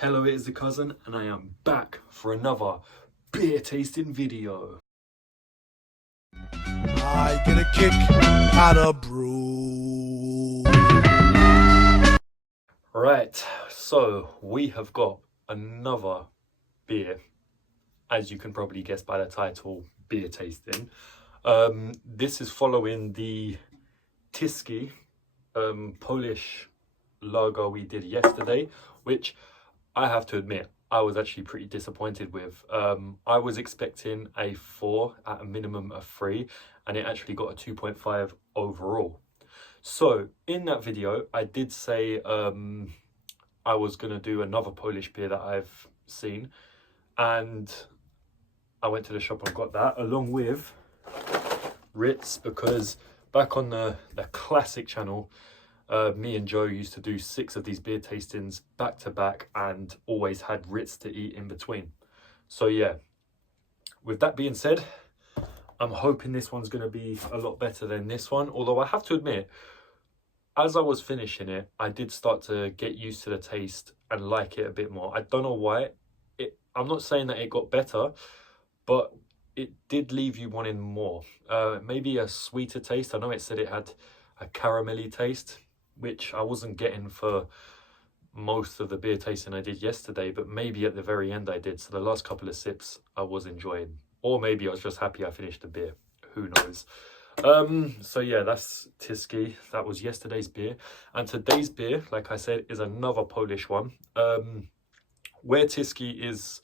Hello, it is the cousin, and I am back for another beer tasting video. I get a kick out of brew. Right, so we have got another beer, as you can probably guess by the title, beer tasting. This is following the Tyski Polish lager we did yesterday, which I have to admit, I was actually pretty disappointed with. I was expecting a 4 at a minimum of 3, and it actually got a 2.5 overall. So in that video, I did say I was going to do another Polish beer that I've seen, and I went to the shop and got that along with Ritz, because back on the classic channel, me and Joe used to do 6 of these beer tastings back to back and always had Ritz to eat in between. So yeah, with that being said, I'm hoping this one's going to be a lot better than this one. Although I have to admit, as I was finishing it, I did start to get used to the taste and like it a bit more. I don't know why. I'm not saying that it got better, but it did leave you wanting more. Maybe a sweeter taste. I know it said it had a caramelly taste, which I wasn't getting for most of the beer tasting I did yesterday, but maybe at the very end I did. So the last couple of sips I was enjoying, or maybe I was just happy I finished the beer. Who knows? So yeah, that's Tyski. That was yesterday's beer, and today's beer, like I said, is another Polish one. Where Tyski is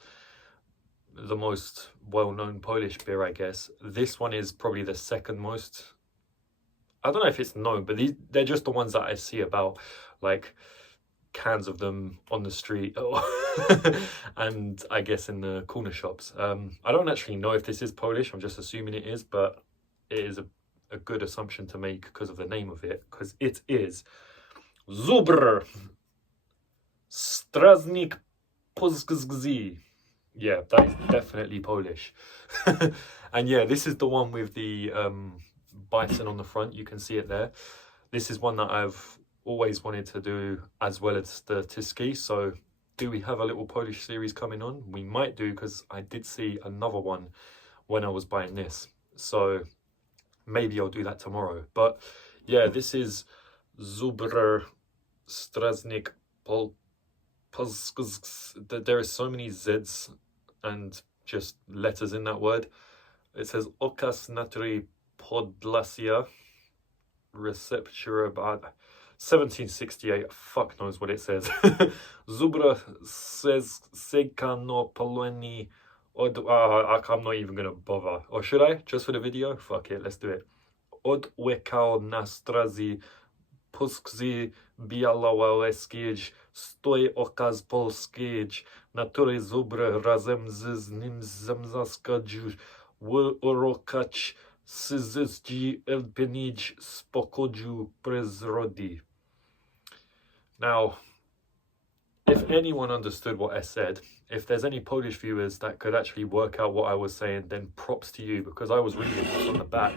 the most well-known Polish beer, I guess, this one is probably the second most. I don't know if it's known, but they're just the ones that I see about, like cans of them on the street and I guess in the corner shops. I don't actually know if this is Polish. I'm just assuming it is, but it is a good assumption to make because of the name of it, because it is Żubr Strażnik Polski. Yeah, that is definitely Polish. And yeah, this is the one with the bison on the front. You can see it there. This is one that I've always wanted to do, as well as the Tyski. So do we have a little Polish series coming on? We might do, because I did see another one when I was buying this, so maybe I'll do that tomorrow. But yeah, this is Żubr Strażnik Polski. There are so many Z's and just letters in that word. It says Okaz Natury Podlasia, Recepture about 1768. Fuck knows what it says. Żubr says Sekano Poloni. I'm not even gonna bother. Or should I? Just for the video? Fuck it, let's do it. Odłekał na straży Polski Białowieskiej stoi okaz polskiej natury Żubr razem z nim zaskadził urokać syzyści elpenić spokoju przyrody. Now, if anyone understood what I said, if there's any Polish viewers that could actually work out what I was saying, then props to you, because I was reading what's on the back,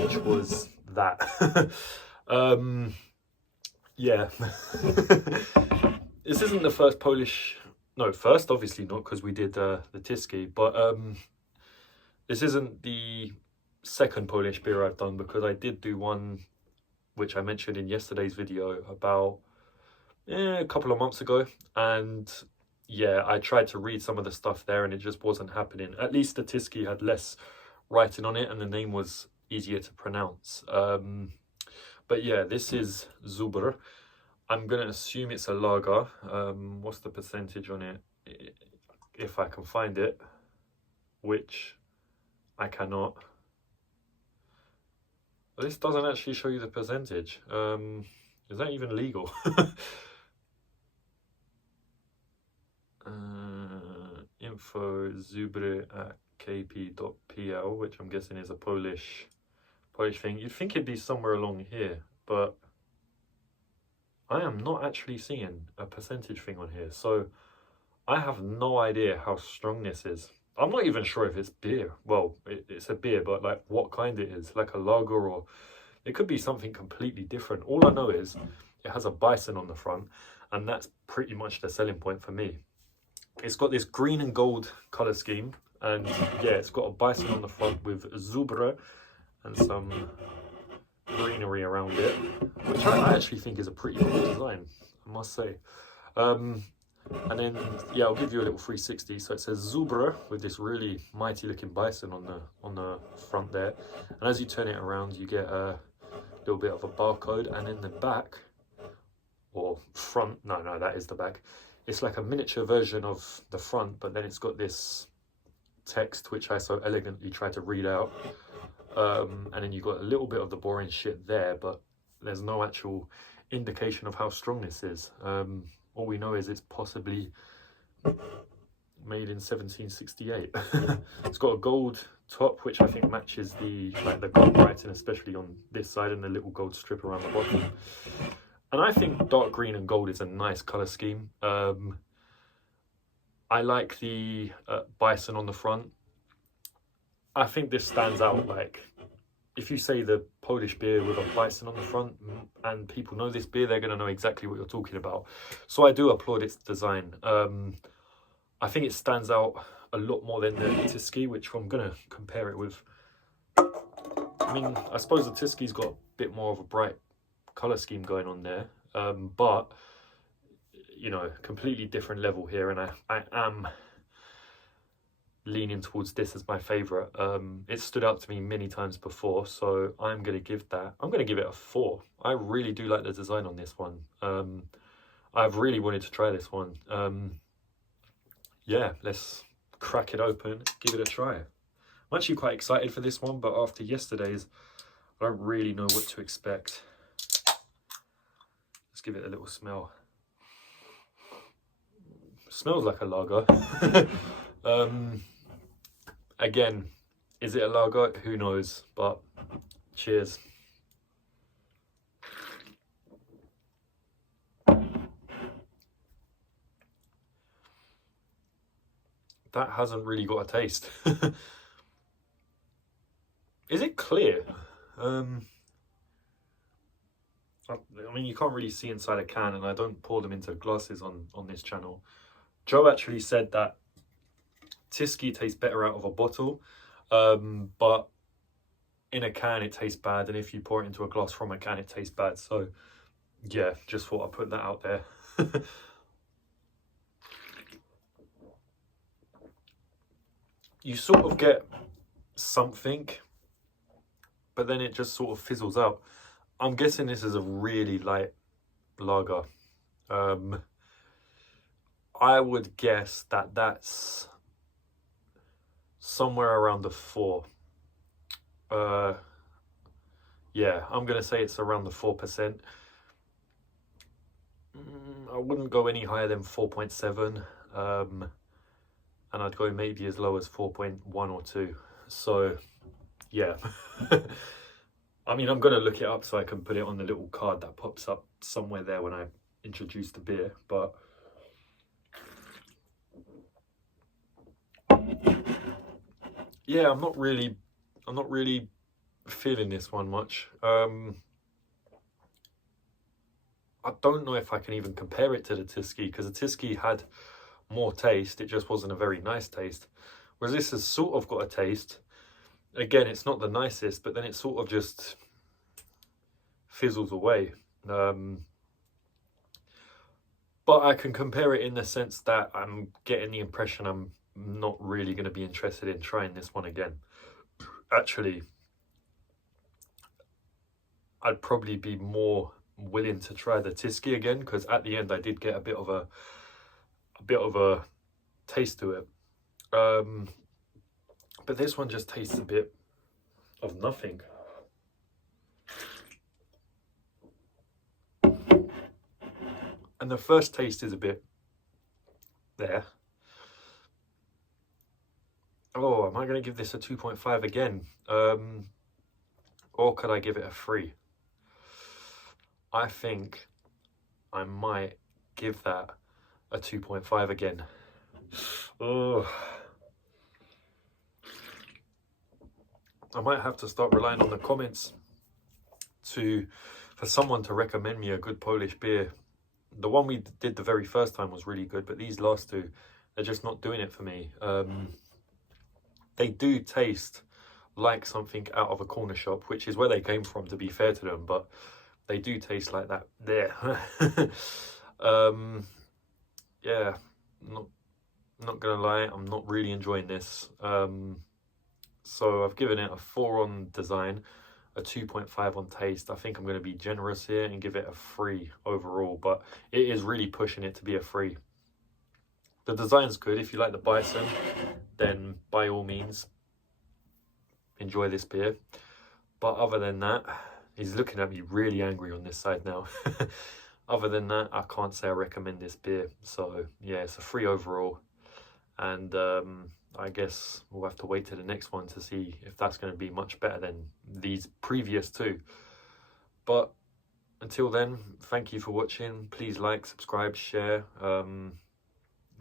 which was that. Yeah. This isn't the first Polish, no, first obviously not, because we did the Tyski, but this isn't the second Polish beer I've done, because I did do one which I mentioned in yesterday's video about a couple of months ago, and yeah, I tried to read some of the stuff there and it just wasn't happening. At least the Tyski had less writing on it and the name was easier to pronounce. But yeah, this is Żubr. I'm going to assume it's a lager. What's the percentage on it? If I can find it, which I cannot. This doesn't actually show you the percentage. Is that even legal? Info żubr@kp.pl, which I'm guessing is a Polish thing. You'd think it'd be somewhere along here, but I am not actually seeing a percentage thing on here, so I have no idea how strong this is. I'm not even sure if it's beer. Well, it's a beer, but like what kind it is, like a lager, or it could be something completely different. All I know is it has a bison on the front, and that's pretty much the selling point for me. It's got this green and gold colour scheme, and yeah, it's got a bison on the front with Żubr and some greenery around it, which I actually think is a pretty cool design, I must say. And then yeah, I'll give you a little 360. So it says Żubr with this really mighty looking bison on the front there, and as you turn it around, you get a little bit of a barcode, and in the back or front, no, that is the back. It's like a miniature version of the front, but then it's got this text which I so elegantly try to read out. And then you've got a little bit of the boring shit there, but there's no actual indication of how strong this is. All we know is it's possibly made in 1768. It's got a gold top, which I think matches the gold writing, especially on this side, and the little gold strip around the bottom. And I think dark green and gold is a nice colour scheme. I like the bison on the front. I think this stands out. Like, if you say the Polish beer with a bison on the front and people know this beer, they're going to know exactly what you're talking about. So I do applaud its design. I think it stands out a lot more than the Tyskie, which I'm going to compare it with. I mean, I suppose the Tyskie's got a bit more of a bright colour scheme going on there. But, you know, completely different level here. And I am leaning towards this as my favourite. It stood out to me many times before, so I'm going to give it a 4. I really do like the design on this one. I've really wanted to try this one. Yeah, let's crack it open, give it a try. I'm actually quite excited for this one, but after yesterday's, I don't really know what to expect. Let's give it a little smell. Smells like a lager. Again, is it a lager? Who knows, but cheers. That hasn't really got a taste. Is it clear? I mean, you can't really see inside a can, and I don't pour them into glasses on this channel. Joe actually said that Tyskie tastes better out of a bottle, but in a can it tastes bad, and if you pour it into a glass from a can it tastes bad. So yeah, just thought I'd put that out there. You sort of get something, but then it just sort of fizzles out. I'm guessing this is a really light lager. I would guess that that's somewhere around the 4. Yeah, I'm going to say it's around the 4%. I wouldn't go any higher than 4.7. And I'd go maybe as low as 4.1 or 2. So, yeah. I mean, I'm going to look it up so I can put it on the little card that pops up somewhere there when I introduce the beer. But yeah, I'm not really feeling this one much. I don't know if I can even compare it to the Tyskie, because the Tyskie had more taste. It just wasn't a very nice taste. Whereas this has sort of got a taste. Again, it's not the nicest, but then it sort of just fizzles away. But I can compare it in the sense that I'm getting the impression I'm not really going to be interested in trying this one again. Actually, I'd probably be more willing to try the Tyskie again, because at the end I did get a bit of a taste to it. But this one just tastes a bit of nothing. And the first taste is a bit there. Oh, am I going to give this a 2.5 again? Or could I give it a 3? I think I might give that a 2.5 again. Oh, I might have to start relying on the comments for someone to recommend me a good Polish beer The one we did the very first time was really good, but these last two, they're just not doing it for me. They do taste like something out of a corner shop, which is where they came from, to be fair to them, but they do taste like that there. Yeah, not gonna lie, I'm not really enjoying this. So I've given it a 4 on design, a 2.5 on taste. I think I'm going to be generous here and give it a 3 overall, but it is really pushing it to be a 3. The design's good. If you like the bison, then by all means enjoy this beer. But other than that, he's looking at me really angry on this side now. Other than that, I can't say I recommend this beer. So yeah, it's a 3 overall. And I guess we'll have to wait to the next one to see if that's going to be much better than these previous two. But until then, thank you for watching. Please like, subscribe, share. I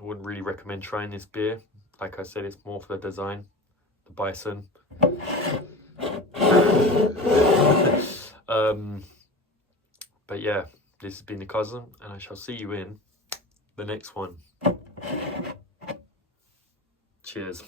wouldn't really recommend trying this beer. Like I said, it's more for the design, the bison. But yeah, this has been the cousin, and I shall see you in the next one. Cheers.